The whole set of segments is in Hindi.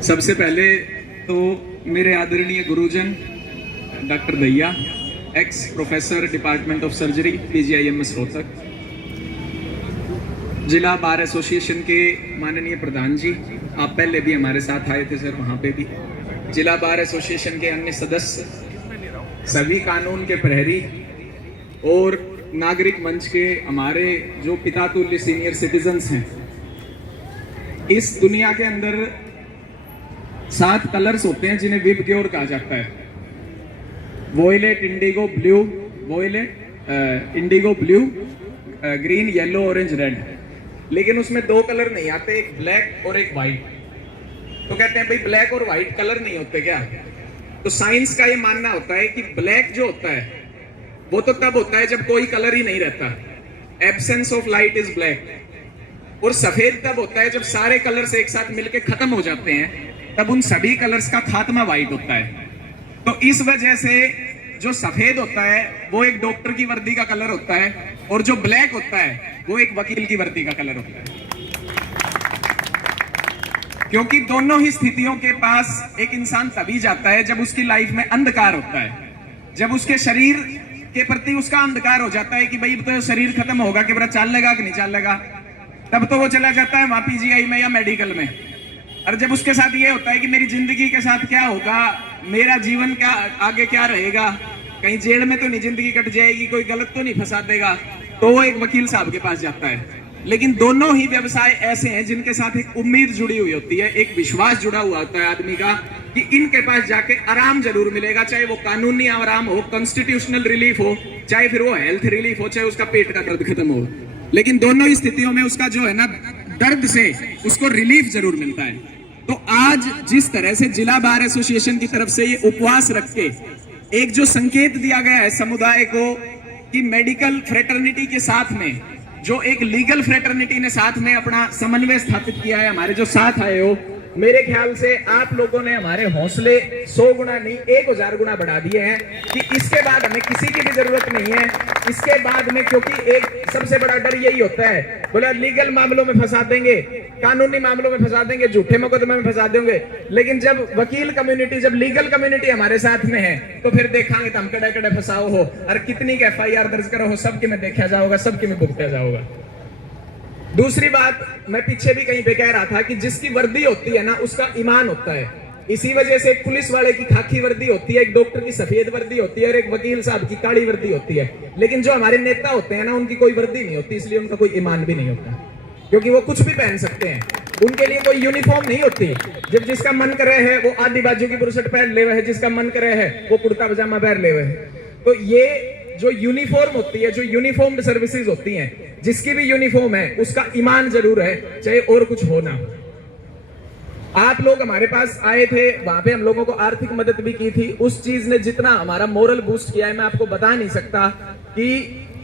सबसे पहले तो मेरे आदरणीय गुरुजन डॉक्टर दैया, x professor department of surgery PGIMS Rohtak, जिला बार एसोसिएशन के माननीय प्रधान जी, आप पहले भी हमारे साथ आए थे सर, वहाँ पे भी जिला बार एसोसिएशन के अन्य सदस्य, सभी कानून के प्रहरी और नागरिक मंच के हमारे जो पितातुल्य सीनियर सिटीजन्स हैं। इस दुनिया के अंदर 7 कलर्स होते हैं जिन्हें विबग्योर कहा जाता है। Violet, indigo, blue, violet, indigo, blue, green, yellow, orange, red. लेकिन उसमें 2 कलर नहीं आते, एक ब्लैक और एक व्हाइट। तो कहते हैं भाई ब्लैक और व्हाइट कलर नहीं होते क्या? तो साइंस का ये मानना होता है कि ब्लैक जो होता है वो तो तब होता है जब कोई कलर ही नहीं रहता, absence of light is black. और सफेद तब होता है जब सारे कलर्स एक साथ मिलके खत्म हो जाते हैं, तब उन सभी कलर्स का खात्मा व्हाइट होता है। तो इस वजह से जो सफेद होता है वो एक डॉक्टर की वर्दी का कलर होता है, और जो ब्लैक होता है वो एक वकील की वर्दी का कलर होता है। क्योंकि दोनों ही स्थितियों के पास एक इंसान तभी जाता है जब उसकी लाइफ में अंधकार होता है, जब उसके शरीर के प्रति उसका अंधकार हो जाता है कि भाई तो शरीर खत्म होगा कि बड़ा चाल लेगा कि नहीं चाल लेगा, तब तो वो चला जाता है वहां PGI में या मेडिकल में। और जब उसके साथ ये होता है कि मेरी जिंदगी के साथ क्या होगा, मेरा जीवन का आगे क्या रहेगा, कहीं जेल में तो नहीं जिंदगी कट जाएगी, कोई गलत तो नहीं फंसा देगा, तो वो एक वकील साहब के पास जाता है। लेकिन दोनों ही व्यवसाय ऐसे हैं जिनके साथ एक उम्मीद जुड़ी हुई होती है, एक विश्वास जुड़ा हुआ होता है आदमी का कि इनके पास जाके आराम जरूर मिलेगा, चाहे वो कानूनी आराम हो, कॉन्स्टिट्यूशनल रिलीफ हो, चाहे फिर वो हेल्थ रिलीफ हो, चाहे उसका पेट का दर्द खत्म हो। लेकिन दोनों ही स्थितियों में उसका जो है ना दर्द से उसको रिलीफ जरूर मिलता है। तो आज जिस तरह से जिला बार एसोसिएशन की तरफ से ये उपवास रख के एक जो संकेत दिया गया है समुदाय को कि मेडिकल फ्रेटर्निटी के साथ में जो एक लीगल फ्रेटर्निटी ने साथ में अपना समन्वय स्थापित किया है, हमारे जो साथ आए हो, मेरे ख्याल से आप लोगों ने हमारे हौसले 100 गुना नहीं 1000 गुना बढ़ा दिए हैं कि इसके बाद हमें किसी की भी जरूरत नहीं है। इसके बाद में, क्योंकि एक सबसे बड़ा डर यही होता है, बोला लीगल मामलों में फंसा देंगे, कानूनी मामलों में फंसा देंगे, झूठे मुकदमे में फंसा देंगे। लेकिन जब वकील कम्युनिटी, जब लीगल कम्युनिटी हमारे साथ में है, तो फिर देखांगे तो हम कड़े कड़े फंसाओ हो और कितनी FIR दर्ज करो हो, सबके में देखा जाओगा, सबके में भुगता जाओगा। दूसरी बात, मैं पीछे भी कहीं पे कह रहा था कि जिसकी वर्दी होती है ना उसका ईमान होता है। इसी वजह से एक पुलिस वाले की खाकी वर्दी होती है, एक डॉक्टर की सफेद वर्दी होती है और एक वकील साहब की काली वर्दी होती है। लेकिन जो हमारे नेता होते हैं ना, उनकी कोई वर्दी नहीं होती, इसलिए उनका कोई ईमान भी नहीं होता, क्योंकि वो कुछ भी पहन सकते हैं, उनके लिए कोई यूनिफॉर्म नहीं होती। जब जिसका मन करे है वो आधी बाजू की बुरशट पहन ले हुए है, जिसका मन करे है वो कुर्ता पजामा पहन ले हुए है। तो ये जो यूनिफॉर्म होती है, जो यूनिफॉर्म्ड सर्विसेज होती हैं, जिसकी भी यूनिफॉर्म है उसका ईमान जरूर है, चाहे और कुछ हो ना। आप लोग हमारे पास आए थे, वहां पे हम लोगों को आर्थिक मदद भी की थी। उस चीज ने जितना हमारा मोरल बूस्ट किया है, मैं आपको बता नहीं सकता कि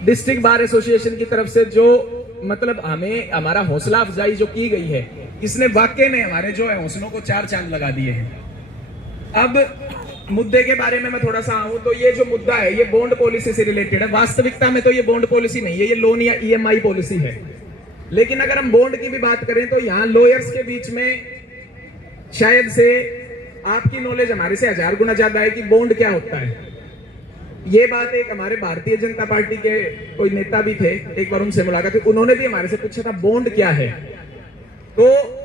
डिस्ट्रिक्ट बार एसोसिएशन की तरफ से जो मतलब हमें हमारा हौसला अफजाई जो की गई है, इसने वाकई में हमारे जो है हौसलों को 4 चांद लगा दिए हैं। अब मुद्दे के बारे में मैं थोड़ा सा आऊं तो ये जो मुद्दा है ये बॉन्ड पॉलिसी से रिलेटेड है। वास्तविकता में तो ये बॉन्ड पॉलिसी नहीं है, ये लोन या EMI पॉलिसी है। लेकिन अगर हम बॉन्ड की भी बात करें तो यहाँ लॉयर्स के बीच में शायद से आपकी नॉलेज हमारे से 1000 गुना ज्यादा है कि बॉन्ड क्या होता है। ये बात एक हमारे भारतीय जनता पार्टी के कोई नेता भी थे, एक बार उनसे मुलाकात हुई, उन्होंने भी हमारे से पूछा था बॉन्ड क्या है। तो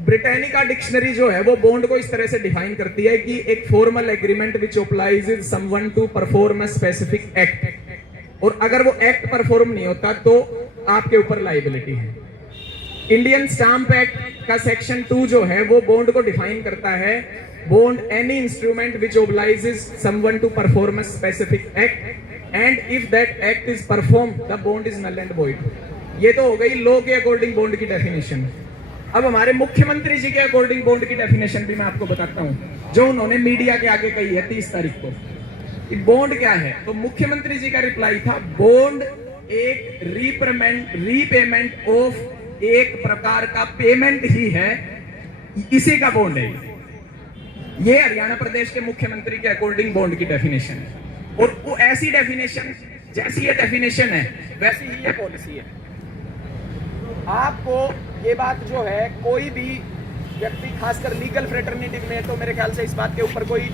ब्रिटानिका डिक्शनरी जो है वो बॉन्ड को इस तरह से डिफाइन करती है कि एक formal agreement which obliges someone to perform a specific act, और अगर वो एक्ट परफॉर्म नहीं होता तो आपके ऊपर लायबिलिटी है। इंडियन स्टाम्प एक्ट का सेक्शन 2 जो है वो बॉन्ड को डिफाइन करता है, bond any instrument which obliges someone to perform a specific act and if that act is perform the bond is null and void. ये तो हो गई लॉ के अकॉर्डिंग बॉन्ड की डेफिनेशन। अब हमारे मुख्यमंत्री जी के अकॉर्डिंग बॉन्ड की डेफिनेशन भी मैं आपको बताता हूं, जो उन्होंने मीडिया के आगे कही है 30 तारीख को। बॉन्ड क्या है, तो मुख्यमंत्री जी का रिप्लाई था, बॉन्ड एक रीपेमेंट ऑफ एक प्रकार का पेमेंट ही है, इसी का बॉन्ड है। ये हरियाणा प्रदेश के मुख्यमंत्री के अकॉर्डिंग बॉन्ड की डेफिनेशन है, और वो ऐसी डेफिनेशन, जैसी ये डेफिनेशन है वैसी ही ये पॉलिसी है। आपको ये बात जो है, कोई भी व्यक्ति खासकर लीगल फ्रेटर्निटी में, तो मेरे ख्याल से इस बात के ऊपर कोई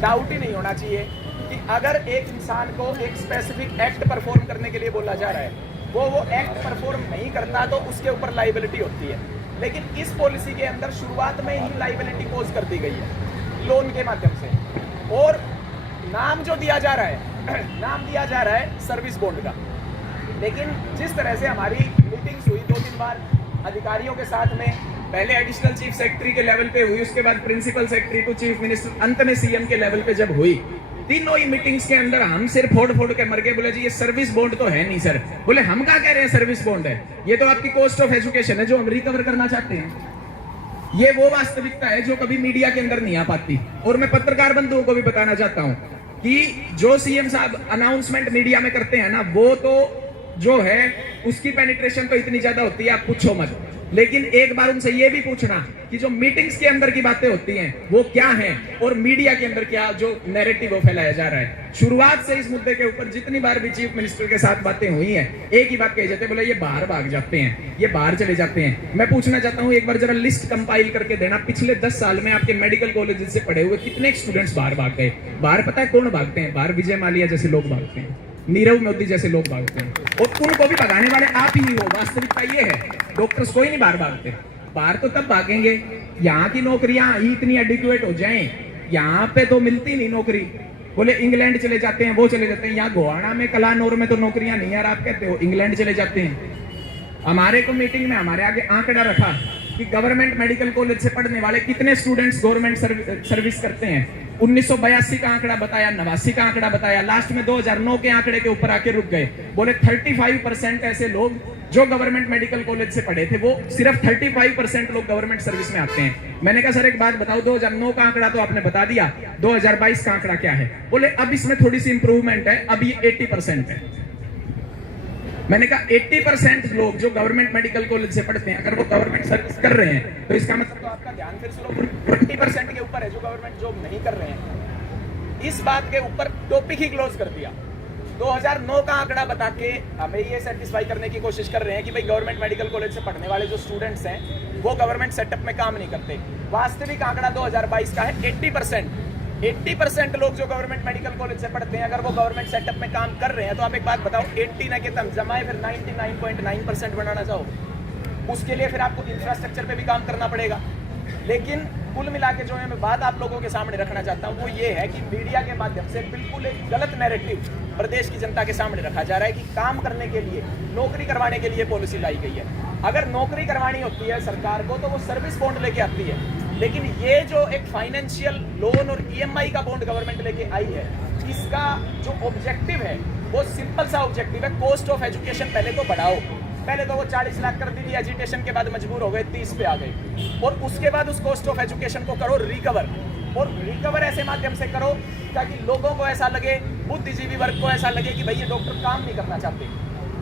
डाउट ही नहीं होना चाहिए कि अगर एक इंसान को एक स्पेसिफिक एक्ट परफॉर्म करने के लिए बोला जा रहा है, वो एक्ट परफॉर्म नहीं करता तो उसके ऊपर लाइबिलिटी होती है। लेकिन इस पॉलिसी के अंदर शुरुआत में ही लाइबिलिटी पोज कर दी गई है लोन के माध्यम से, और नाम जो दिया जा रहा है नाम दिया जा रहा है सर्विस बॉन्ड का। लेकिन जिस तरह से हमारी मीटिंग्स हुई 2-3 बार अधिकारियों के साथ में, पहले एडिशनल चीफ सेक्रेटरी के लेवल पे हुई, उसके बाद principal secretary to chief minister, अंत में सीएम के लेवल पे जब हुई, तीनों ही मीटिंग्स के अंदर हम सिर फोड़ के मर गए। बोले जी ये सर्विस बॉन्ड तो है नहीं सर। बोले हम क्या कह रहे हैं सर्विस बॉन्ड है, ये तो आपकी कॉस्ट ऑफ एजुकेशन है जो हम रिकवर करना चाहते हैं। ये वो वास्तविकता है जो कभी मीडिया के अंदर नहीं आ पाती। और मैं पत्रकार बंधुओं को भी बताना चाहता हूं कि जो सीएम साहब अनाउंसमेंट मीडिया में करते हैं ना, वो तो जो है उसकी पेनिट्रेशन तो इतनी ज्यादा होती है आप पूछो मत। लेकिन एक बार उनसे ये भी पूछना कि जो मीटिंग्स के अंदर की बातें होती हैं वो क्या हैं, और मीडिया के अंदर क्या जो नैरेटिव वो फैलाया जा रहा है। शुरुआत से इस मुद्दे के ऊपर जितनी बार भी चीफ मिनिस्टर के साथ बातें हुई हैं, एक ही बात कही जाती है, बोले ये बाहर भाग जाते हैं, ये बाहर चले जाते हैं। मैं पूछना चाहता हूं, एक बार जरा लिस्ट कंपाइल करके देना, पिछले 10 साल में आपके मेडिकल कॉलेज से पढ़े हुए कितने स्टूडेंट्स बाहर भाग गए। बाहर पता है कौन भागते हैं? बाहर विजय माल्या जैसे लोग भागते हैं, नीरव मोदी जैसे लोग भागते हैं, और उनको भी भगाने वाले आप ही हो। वास्तविकता ये है, डॉक्टर्स कोई नहीं बाहर भागते। बाहर तो तब भागेंगे यहाँ की नौकरियां इतनी एडिक्वेट हो जाएं, यहाँ पे तो मिलती नहीं नौकरी। बोले इंग्लैंड चले जाते हैं, वो चले जाते हैं। यहाँ गोवाना में, कलानौर में तो नौकरियां नहीं यार, आप कहते हो इंग्लैंड चले जाते हैं। हमारे को मीटिंग में हमारे आगे आंकड़ा रखा कि गवर्नमेंट मेडिकल कॉलेज से पढ़ने वाले कितने स्टूडेंट्स गवर्नमेंट सर्विस करते हैं। 1982 का आंकड़ा बताया, 89 का आंकड़ा बताया, लास्ट में 2009 के आंकड़े के ऊपर आके रुक गए। बोले 35% ऐसे लोग जो गवर्नमेंट मेडिकल कॉलेज से पढ़े थे, वो सिर्फ 35% लोग गवर्नमेंट सर्विस में आते हैं। मैंने कहा सर एक बात बताओ, 2009 का आंकड़ा तो आपने बता दिया, 2022 का आंकड़ा क्या है? बोले अब इसमें थोड़ी सी इंप्रूवमेंट है, अब ये 80% है। मैंने कहा 80% लोग जो गवर्नमेंट मेडिकल कॉलेज से पढ़ते हैं, अगर वो गवर्नमेंट सर्विस कर रहे हैं तो इसका मतलब तो आपका ध्यान फिर सिर्फ 20% के ऊपर है जो गवर्नमेंट जॉब नहीं कर रहे हैं। इस बात के ऊपर टॉपिक ही क्लोज कर दिया। 2009 का आंकड़ा बता के हमें ये सेटिस्फाई करने की कोशिश कर रहे हैं कि भाई गवर्नमेंट मेडिकल कॉलेज से पढ़ने वाले जो स्टूडेंट्स हैं वो गवर्नमेंट सेटअप में काम नहीं करते। वास्तविक आंकड़ा 2022 का है 80% लोग जो गवर्नमेंट मेडिकल कॉलेज से पढ़ते हैं, अगर वो गवर्नमेंट सेटअप में काम कर रहे हैं, तो आप एक बात बताओ, 80 ना के तम जमाए फिर 99.9% बनाना चाहो, उसके लिए फिर आपको इंफ्रास्ट्रक्चर पे भी काम करना पड़ेगा। लेकिन कुल मिला के जो है मैं बात आप लोगों के सामने रखना चाहता हूँ वो ये है कि मीडिया के माध्यम से बिल्कुल एक गलत नैरेटिव प्रदेश की जनता के सामने रखा जा रहा है कि काम करने के लिए, नौकरी करवाने के लिए पॉलिसी लाई गई है। अगर नौकरी करवानी होती है सरकार को तो वो सर्विस बॉन्ड लेके आती है, लेकिन ये जो एक फाइनेंशियल लोन और ईएमआई का बॉन्ड गवर्नमेंट लेके आई है, इसका जो ऑब्जेक्टिव है वो सिंपल सा ऑब्जेक्टिव है, कॉस्ट ऑफ एजुकेशन पहले तो बढ़ाओ। पहले तो वो 40 लाख कर दी थी, एजिटेशन के बाद मजबूर हो गए 30 पे आ गए, और उसके बाद उस कॉस्ट ऑफ एजुकेशन को करो रिकवर, और रिकवर ऐसे माध्यम से करो ताकि लोगों को ऐसा लगे, बुद्धिजीवी वर्ग को ऐसा लगे कि भाई ये डॉक्टर काम नहीं करना चाहते।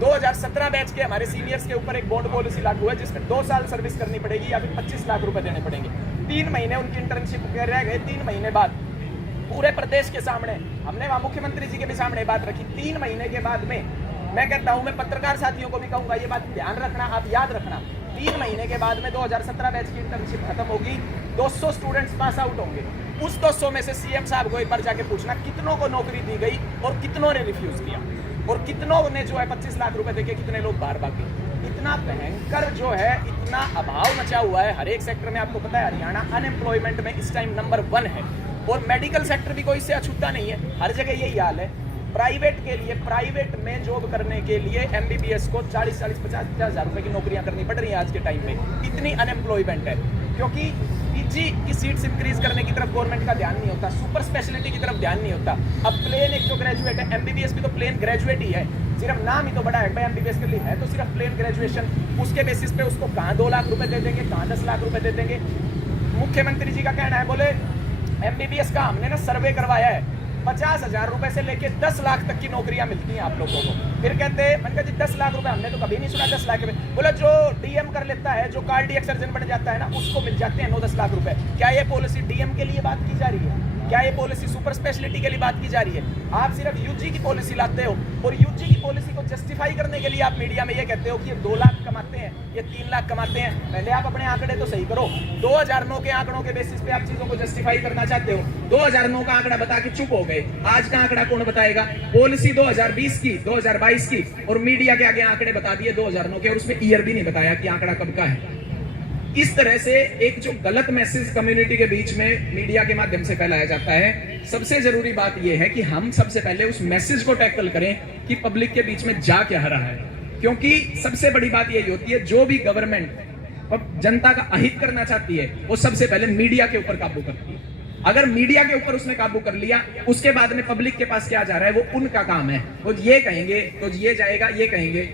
2017 बैच के हमारे सीनियर्स के ऊपर एक बॉन्ड पॉलिसी लागू है जिसमें 2 साल सर्विस करनी पड़ेगी या फिर 25 लाख रुपए देने पड़ेंगे। 3 महीने उनकी इंटर्नशिप रह गए, 3 महीने बाद पूरे प्रदेश के सामने हमने वहाँ मुख्यमंत्री जी के भी सामने बात रखी। 3 महीने के बाद में मैं कहता हूँ, मैं पत्रकार साथियों को भी कहूँगा ये बात ध्यान रखना, आप याद रखना, 3 महीने के बाद में 2017 बैच की इंटर्नशिप खत्म होगी, 200 स्टूडेंट्स पास आउट होंगे। उस 200 में से सीएम साहब को एक बार जाके पूछना कितनों को नौकरी दी गई और कितनों ने रिफ्यूज किया, और कितनों ने जो है 25 लाख रुपए देके कितने लोग बाहर भागे। इतना भयंकर जो है, इतना अभाव मचा हुआ है हर एक सेक्टर में। आपको पता है हरियाणा अनएम्प्लॉयमेंट में इस टाइम नंबर 1 है, और मेडिकल सेक्टर भी कोई इससे अछूता नहीं है, हर जगह यही हाल है। प्राइवेट के लिए, प्राइवेट में जॉब करने के लिए एमबीबीएस को 40-50 हज़ार रुपए की नौकरियां करनी पड़ रही हैं आज के टाइम में। इतनी अनएम्प्लॉयमेंट है क्योंकि पीजी की सीट्स इंक्रीज करने की तरफ गवर्नमेंट का ध्यान नहीं होता, सुपर स्पेशलिटी की तरफ ध्यान नहीं होता। अब प्लेन एक जो ग्रेजुएट है, एमबीबीएस भी तो प्लेन ग्रेजुएट ही है, सिर्फ नाम ही तो बड़ा है भाई एमबीबीएस के लिए, है तो सिर्फ प्लेन ग्रेजुएशन। उसके बेसिस पे उसको कहाँ 2 लाख रुपए दे देंगे, कहाँ 10 लाख रुपए दे देंगे। मुख्यमंत्री जी का कहना है, बोले एमबीबीएस का हमने ना सर्वे करवाया है, 50,000 रुपए से लेके 10 लाख तक की नौकरियां मिलती हैं आप लोगों को। फिर कहते हैं, मैंने कहा जी 10 लाख रुपए हमने तो कभी नहीं सुना 10 लाख रुपए। बोला जो डीएम कर लेता है, जो कार्डियक सर्जन बन जाता है ना, उसको मिल जाते हैं 9-10 लाख रुपए। क्या ये पॉलिसी डीएम के लिए बात की जा रही है? क्या ये पॉलिसी सुपर स्पेशलिटी के लिए बात की जा रही है? आप सिर्फ यूजी की पॉलिसी लाते हो और यूजी की पॉलिसी को जस्टिफाई करने के लिए आप मीडिया में ये कहते हो कि ये 2 लाख कमाते हैं, ये 3 लाख कमाते हैं। पहले आप अपने आंकड़े तो सही करो। 2009 के आंकड़ों के बेसिस पे आप चीजों को जस्टिफाई करना चाहते हो। 2009 का आंकड़ा बता के चुप हो गए। आज का आंकड़ा कौन बताएगा? पॉलिसी 2020 की, 2022 की, और मीडिया के आगे आंकड़े बता दिए 2009 के, और उसमें ईयर भी नहीं बताया कि आंकड़ा कब का है। इस तरह से एक जो गलत मैसेज कम्युनिटी के बीच में मीडिया के माध्यम से फैलाया जाता है, सबसे जरूरी बात यह है कि हम सबसे पहले उस मैसेज को टैकल करें कि पब्लिक के बीच में जा क्या रहा है। क्योंकि सबसे बड़ी बात यही होती है, जो भी गवर्नमेंट जनता का अहित करना चाहती है, वो सबसे पहले मीडिया के ऊपर काबू करती है। अगर मीडिया के ऊपर उसने काबू कर लिया, उसके बाद में पब्लिक के पास क्या जा रहा है वो उनका काम है। वो ये कहेंगे तो ये जाएगा, ये कहेंगे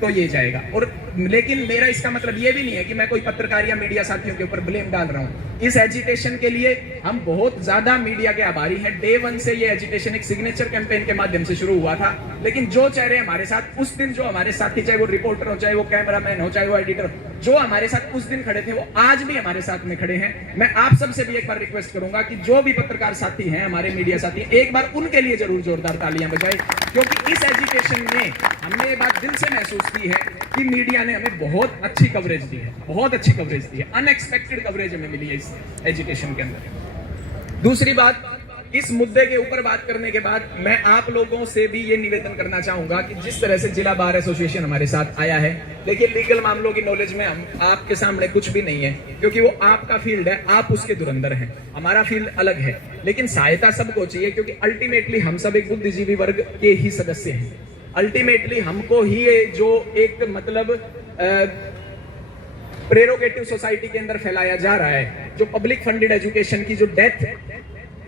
तो ये जाएगा। और लेकिन मेरा इसका मतलब ये भी नहीं है कि मैं कोई पत्रकार या मीडिया साथियों के ऊपर ब्लेम डाल रहा हूं। इस एजिटेशन के लिए हम बहुत ज्यादा मीडिया के आभारी हैं। डे 1 से ये एजिटेशन एक सिग्नेचर कैंपेन के माध्यम से शुरू हुआ था, लेकिन जो चेहरे हमारे साथ उस दिन, जो हमारे साथी, चाहे वो रिपोर्टर हो, चाहे वो कैमरामैन हो, चाहे वो एडिटर, जो हमारे साथ उस दिन खड़े थे, वो आज भी हमारे साथ में खड़े हैं। मैं आप सबसे भी एक बार रिक्वेस्ट करूंगा कि जो भी पत्रकार साथी हैं, हमारे मीडिया साथी, एक बार उनके लिए जरूर जोरदार तालियां बजाएं, क्योंकि इस एजिटेशन में हमने ये बात दिल से महसूस की है कि मीडिया ने हमें बहुत अच्छी कवरेज दी है, बहुत अच्छी कवरेज दी है। अनएक्सपेक्टेड कवरेज हमें मिली है इस एजुकेशन के अंदर। दूसरी बात, इस मुद्दे के ऊपर बात करने के बाद मैं आप लोगों से भी ये निवेदन करना चाहूंगा कि जिस तरह से जिला बार एसोसिएशन हमारे साथ आया है, देखिए लीगल मामलों की नॉलेज में हम आपके सामने कुछ भी नहीं है, क्योंकि वो आपका फील्ड है, आप उसके धुरंधर हैं, हमारा फील्ड अलग है। लेकिन सहायता सबको चाहिए, क्योंकि अल्टीमेटली हम सब एक बुद्धिजीवी वर्ग के ही सदस्य हैं। अल्टीमेटली हमको ही जो एक मतलब प्रेरोगेटिव सोसाइटी के अंदर फैलाया जा रहा है, जो पब्लिक फंडेड एजुकेशन की जो डेथ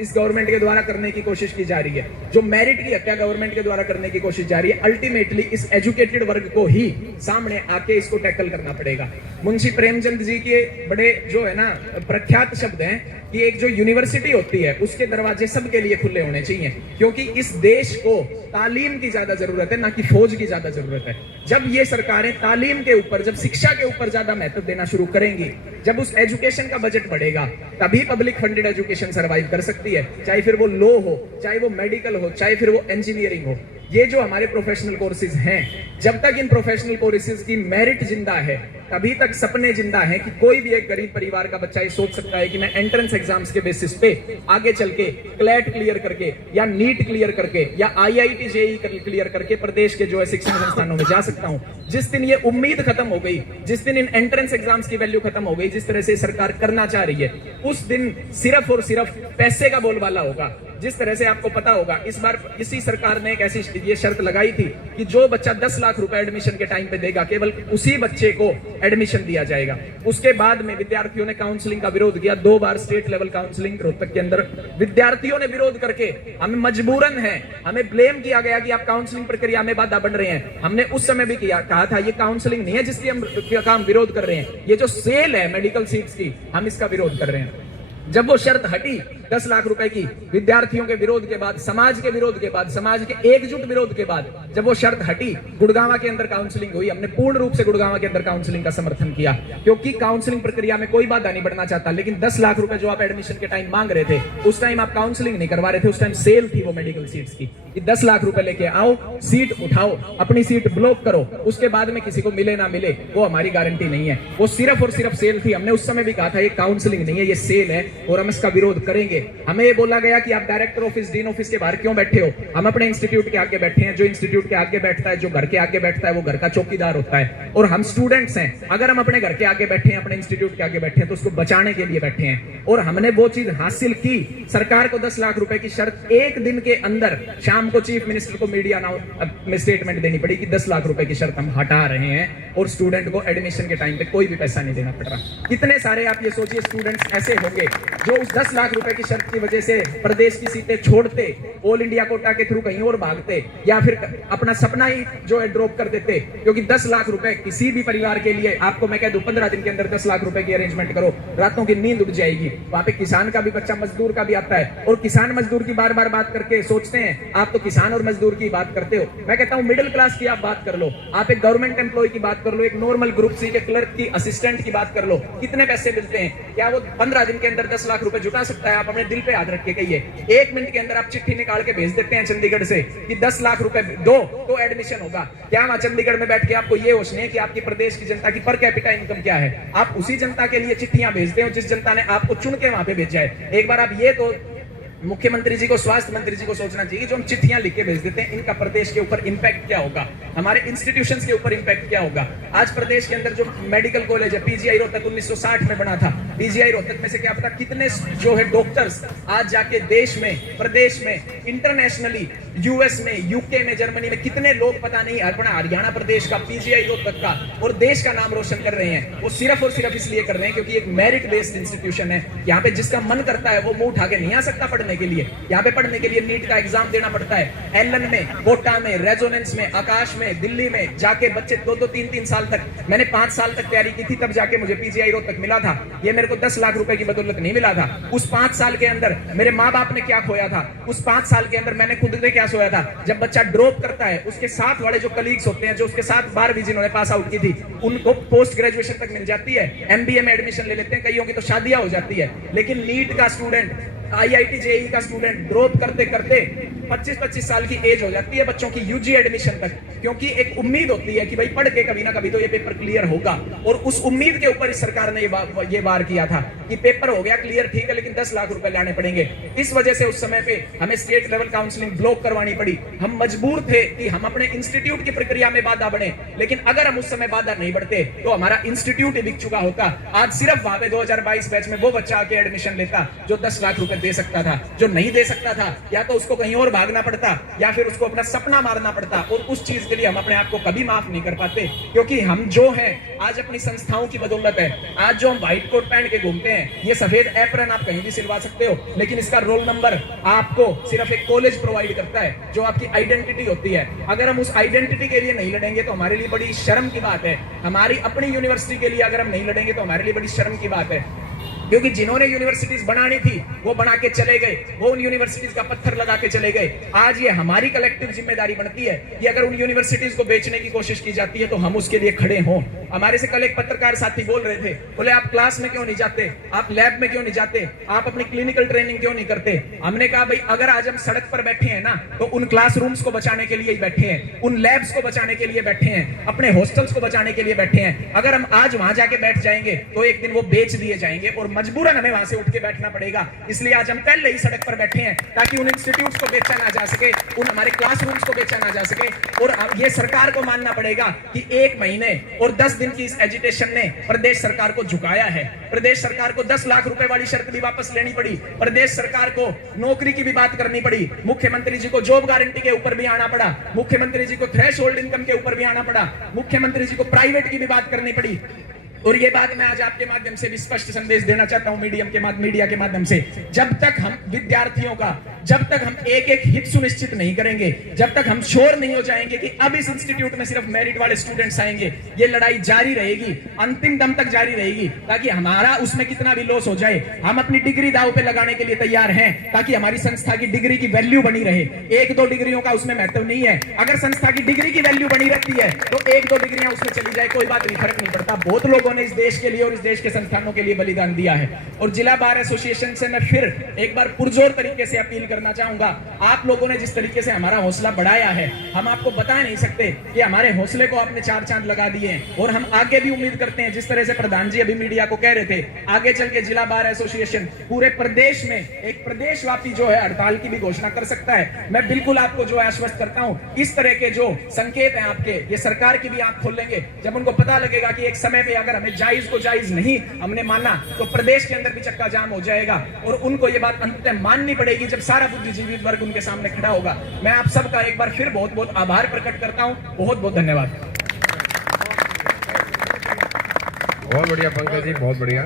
इस गवर्नमेंट के द्वारा करने की कोशिश की जा रही है, जो मेरिट की हत्या गवर्नमेंट के द्वारा करने की कोशिश जा रही है, अल्टीमेटली इस एजुकेटेड वर्ग को ही सामने आके इसको टैकल करना पड़ेगा। मुंशी प्रेमचंद जी के बड़े जो है ना प्रख्यात शब्द हैं कि एक जो यूनिवर्सिटी होती है उसके दरवाजे सबके लिए खुले होने चाहिए, क्योंकि इस देश को तालीम की ज्यादा जरूरत है, ना कि फौज की ज्यादा जरूरत है। जब ये सरकारें तालीम के ऊपर, जब शिक्षा के ऊपर ज्यादा महत्व देना शुरू करेंगी, जब उस एजुकेशन का बजट बढ़ेगा, तभी पब्लिक फंडेड एजुकेशन सर्वाइव कर सकती है। चाहे फिर वो लॉ हो, चाहे वो मेडिकल हो, चाहे फिर वो इंजीनियरिंग हो। ये जो हमारे प्रोफेशनल कोर्सेज हैं, जब तक इन प्रोफेशनल कोर्सेज की मेरिट जिंदा है, तभी तक सपने जिंदा हैं कि कोई भी एक गरीब परिवार का बच्चा ये सोच सकता है कि मैं एंट्रेंस एग्जाम्स के बेसिस पे आगे चल के क्लैट क्लियर करके या नीट क्लियर करके या IIT JEE क्लियर करके प्रदेश के जो है शिक्षण संस्थानों में जा सकता हूं। जिस दिन ये उम्मीद खत्म हो गई, जिस दिन इन एंट्रेंस एग्जाम्स की वैल्यू खत्म हो गई, जिस तरह से सरकार करना चाह रही है, उस दिन सिर्फ और सिर्फ पैसे का बोलबाला होगा। जिस तरह से आपको पता होगा, इस बार इसी सरकार ने एक ऐसी ये शर्त लगाई थी कि जो बच्चा 10 लाख रुपए एडमिशन के टाइम पे देगा, केवल उसी बच्चे को एडमिशन दिया जाएगा। उसके बाद में विद्यार्थियों ने काउंसलिंग का विरोध किया। 2 बार स्टेट लेवल काउंसलिंग रोहतक के अंदर विद्यार्थियों ने विरोध करके हमें मजबूरन है, हमें ब्लेम किया गया कि आप काउंसलिंग प्रक्रिया में बाधा बन रहे हैं। हमने उस समय भी कहा था ये काउंसलिंग नहीं है जिसकी हम काम विरोध कर रहे हैं, ये जो सेल है मेडिकल सीट्स की, हम इसका विरोध कर रहे हैं। जब वो शर्त हटी 10 लाख रुपए की, विद्यार्थियों के विरोध के बाद, समाज के विरोध के बाद, समाज के एकजुट विरोध के बाद, जब वो शर्त हटी, गुड़गांव के अंदर काउंसलिंग हुई। हमने पूर्ण रूप से गुड़गांव के अंदर काउंसलिंग का समर्थन किया, क्योंकि काउंसलिंग प्रक्रिया में कोई बाधा नहीं बढ़ना चाहता। लेकिन 10 लाख रुपए जो आप एडमिशन के टाइम मांग रहे थे, उस टाइम आप काउंसलिंग नहीं करवा रहे थे, उस टाइम सेल थी वो मेडिकल सीट्स की। 10 लाख रुपए लेके आओ, सीट उठाओ, अपनी सीट ब्लॉक करो, उसके बाद में किसी को मिले ना मिले वो हमारी गारंटी नहीं है। वो सिर्फ और सिर्फ सेल थी। हमने उस समय भी कहा था ये काउंसलिंग नहीं है, ये सेल है और हम इसका विरोध करेंगे। हमें ये बोला गया कि आप डायरेक्टर ऑफिस, डीन ऑफिस के बाहर क्यों बैठे हो? हम अपने इंस्टीट्यूट के आगे बैठे हैं। जो इंस्टीट्यूट के आगे बैठता है, जो घर के आगे बैठता है, वो घर का चौकीदार होता है। और हम स्टूडेंट्स हैं। अगर हम अपने घर के आगे बैठे हैं, अपने इंस्टीट्यूट के आगे बैठे हैं, तो उसको बचाने के लिए बैठे हैं। और हमने वो चीज हासिल की। सरकार को 10 लाख रुपए की शर्त एक दिन के अंदर, शाम को चीफ मिनिस्टर को मीडिया में स्टेटमेंट देनी पड़ी कि 10 लाख रुपए की शर्त हम हटा रहे हैं और स्टूडेंट को एडमिशन के टाइम पे कोई भी पैसा नहीं देना पड़ रहा। कितने सारे आप ये सोचिए स्टूडेंट्स ऐसे होंगे जो उस 10 लाख रुपए की शर्त की वजह से प्रदेश की सीटें छोड़ते, ऑल इंडिया कोटा के थ्रू कहीं और भागते, या फिर अपना सपना ही जो है ड्रॉप कर देते। क्योंकि 10 लाख रुपए किसी भी परिवार के लिए, आपको मैं कह दूं 15 दिन के अंदर 10 लाख रुपए की अरेंजमेंट करो, रातों की नींद उड़ जाएगी। वहां पे किसान का भी बच्चा मजदूर का भी आता है, और किसान मजदूर की बार बार बात करके सोचते हैं आप तो किसान और मजदूर की बात करते हो। मैं कहता हूं मिडिल क्लास की आप बात कर लो, आप एक गवर्नमेंट एम्प्लॉय की बात कर लो, एक नॉर्मल ग्रुप सी के क्लर्क की असिस्टेंट की बात कर लो, कितने पैसे मिलते हैं? क्या वो 15 दिन के अंदर 10 लाख रुपए जुटा सकता है? आप अपने दिल पे हाथ रख के कहिए। 1 मिनट के अंदर आप चिट्ठी निकाल के भेज देते हैं चंडीगढ़ से कि 10 लाख रुपए दो तो एडमिशन होगा। क्या वहां चंडीगढ़ में बैठ के आपको ये होश नहीं कि आपकी प्रदेश की जनता की पर कैपिटा इनकम क्या है? आप उसी जनता के लिए चिट्ठियां भेजते हो जिस जनता ने आपको चुन के वहां पे भेजा है। एक बार आप ये तो मुख्यमंत्री जी को, स्वास्थ्य मंत्री जी को सोचना चाहिए, जो हम चिट्ठियां लिख के भेज देते हैं इनका प्रदेश के ऊपर इंपैक्ट क्या होगा, हमारे इंस्टीट्यूशंस के ऊपर इंपैक्ट क्या होगा। आज प्रदेश के अंदर जो मेडिकल कॉलेज है, पीजीआई रोहतक 1960 में बना था, पीजीआई रोहतक में से क्या पता कितने जो है डॉक्टर्स आज जाके देश में, प्रदेश में, इंटरनेशनली, यूएस में, यूके में, जर्मनी में कितने लोग पता नहीं अपना हरियाणा प्रदेश का, पीजीआई रोहतक का और देश का नाम रोशन कर रहे हैं। वो सिर्फ और सिर्फ इसलिए कर रहे हैं क्योंकि एक मेरिट बेस्ड इंस्टीट्यूशन है। यहाँ पे जिसका मन करता है वो मुंह उठा के नहीं आ सकता पढ़ने के लिए। यहाँ पे पढ़ने के लिए नीट का एग्जाम देना पड़ता है। एलन में, कोटा में, रेजोनेंस में, आकाश में, दिल्ली में जाके बच्चे 2-2, 3-3 साल तक, मैंने 5 साल तक तैयारी की थी, तब जाके मुझे पीजीआई रोहतक मिला था। ये मेरे को 10 लाख रुपए की बदौलत नहीं मिला था। उस 5 साल के अंदर मेरे माँ बाप ने क्या खोया था, उस 5 साल के अंदर मैंने खुद ने क्या सोया था। जब बच्चा ड्रॉप करता है, उसके साथ वाले जो कलीग्स होते हैं, जो उसके साथ 12वीं जिन्होंने पास आउट की थी, उनको पोस्ट ग्रेजुएशन तक मिल जाती है, एमबीए में एडमिशन ले लेते हैं, कईयों की तो शादियां हो जाती है। लेकिन नीट का स्टूडेंट, आईआईटी जेईई का स्टूडेंट ड्रॉप करते करते 25-25 साल की एज हो जाती है बच्चों की यूजी एडमिशन तक, क्योंकि एक उम्मीद होती है कि भाई पढ़ के कभी ना कभी तो ये पेपर क्लियर होगा। और उस उम्मीद के ऊपर इस सरकार ने ये वार किया था कि पेपर हो गया क्लियर, ठीक है, लेकिन 10 लाख रुपए लाने पड़ेंगे। इस वजह से उस समय पे हमें स्टेट लेवल काउंसलिंग ब्लॉक करवानी पड़ी। हम मजबूर थे कि हम अपने इंस्टीट्यूट की प्रक्रिया में बाधा बने, लेकिन अगर हम उस समय बाधा नहीं बढ़ते तो हमारा इंस्टीट्यूट ही बिक चुका होता। आज सिर्फ वहां पे 2022 बैच में वो बच्चा आके एडमिशन लेता जो 10 लाख रुपए दे सकता था। जो नहीं दे सकता था या तो उसको कहीं और भागना पड़ता या फिर उसको अपना सपना मारना पड़ता। और उस चीज के लिए हम अपने आप को कभी माफ नहीं कर पाते, क्योंकि हम जो हैं आज अपनी संस्थाओं की बदौलत है। आज जो हम व्हाइट कोट पहन के घूमते हैं, ये सफेद एप्रन आप कहीं भी सिलवा सकते हो, लेकिन इसका रोल नंबर आपको सिर्फ एक कॉलेज प्रोवाइड करता है जो आपकी आइडेंटिटी होती है। अगर हम उस आइडेंटिटी के लिए नहीं लड़ेंगे तो हमारे लिए बड़ी शर्म की बात है। हमारी अपनी यूनिवर्सिटी के लिए अगर हम नहीं लड़ेंगे तो हमारे लिए बड़ी शर्म की बात है, क्योंकि जिन्होंने यूनिवर्सिटीज बनानी थी वो बना के चले गए, वो उन यूनिवर्सिटीज का पत्थर लगा के चले गए। आज ये हमारी कलेक्टिव जिम्मेदारी बनती है कि अगर उन यूनिवर्सिटीज को बेचने की कोशिश की जाती है तो हम उसके लिए खड़े हों। हमारे से कल एक पत्रकार साथी बोल रहे थे, बोले आप क्लास में क्यों नहीं जाते, आप लैब में क्यों नहीं जाते, आप अपनी क्लिनिकल ट्रेनिंग क्यों नहीं करते। हमने कहा भाई अगर आज हम सड़क पर बैठे हैं ना तो उन क्लासरूम्स को बचाने के लिए ही बैठे हैं, उन लैब्स को बचाने के लिए बैठे हैं, अपने हॉस्टल्स को बचाने के लिए बैठे हैं। अगर हम आज वहां जाके बैठ जाएंगे तो एक दिन वो बेच दिए जाएंगे और मजबूरन हमें वहां से उठ के बैठना पड़ेगा। इसलिए आज हम पहले ही सड़क पर बैठे हैं ताकि उन इंस्टीट्यूट्स को बेचा ना जा सके, उन हमारे क्लासरूम्स को बेचा ना जा सके। और ये सरकार को मानना पड़ेगा कि 1 महीने और 10 दिन की इस एजिटेशन ने प्रदेश सरकार को झुकाया है। प्रदेश सरकार को 10 लाख रुपए वाली शर्त भी वापस लेनी पड़ी, प्रदेश सरकार को नौकरी की भी बात करनी पड़ी, मुख्यमंत्री जी को जॉब गारंटी के ऊपर भी आना पड़ा, मुख्यमंत्री जी को थ्रेशोल्ड इनकम के ऊपर भी आना पड़ा, मुख्यमंत्री जी को प्राइवेट की भी बात करनी पड़ी। और ये बात मैं आज आपके माध्यम से भी स्पष्ट संदेश देना चाहता हूं, मीडिया के माध्यम से, जब तक हम विद्यार्थियों का, जब तक हम एक एक हित सुनिश्चित नहीं करेंगे, जब तक हम श्योर नहीं हो जाएंगे कि अब इस इंस्टीट्यूट में सिर्फ मेरिट वाले स्टूडेंट्स आएंगे, ये लड़ाई जारी रहेगी, अंतिम दम तक जारी रहेगी, ताकि हमारा उसमें कितना भी लॉस हो जाए हम अपनी डिग्री दांव पे लगाने के लिए तैयार हैं, ताकि हमारी संस्था की डिग्री की वैल्यू बनी रहे। 1-2 डिग्रियों का उसमें महत्व नहीं है। अगर संस्था की डिग्री की वैल्यू बनी रहती है तो 1-2 डिग्रियां उसमें चली जाए, कोई बात नहीं, फर्क नहीं पड़ता। बहुत लोगों ने इस देश के लिए और इस देश के संस्थानों के लिए बलिदान दिया है। और जिला बार एसोसिएशन से मैं फिर एक बार पुरजोर तरीके से अपील करना चाहूंगा, आप लोगों ने जिस तरीके से हमारा हौसला बढ़ाया है, हम आपको बता नहीं सकते कि हमारे हौसले को आपने 4 चांद लगा दिए हैं। और हम आगे भी उम्मीद करते हैं, जिस तरह से प्रधान जी अभी मीडिया को कह रहे थे, आगे चल के जिला बार एसोसिएशन पूरे प्रदेश में एक प्रदेशव्यापी जो है हड़ताल की भी घोषणा कर सकता है। मैं बिल्कुल आपको जो है आश्वस्त करता हूं, इस तरह के जो संकेत हैं आपके, ये सरकार की भी आंख खोलेंगे। जब उनको पता लगेगा कि एक समय पे अगर हमें जायज को जायज नहीं हमने माना तो प्रदेश के अंदर भी चक्का जाम हो जाएगा। और उनको ये बात अंततः माननी पड़ेगी जब सारा बुद्धिजीवी वर्ग उनके सामने खड़ा होगा। मैं आप सबका एक बार फिर बहुत बहुत आभार प्रकट करता हूं। बहुत बहुत धन्यवाद। बहुत बढ़िया पंकज जी, बहुत बढ़िया।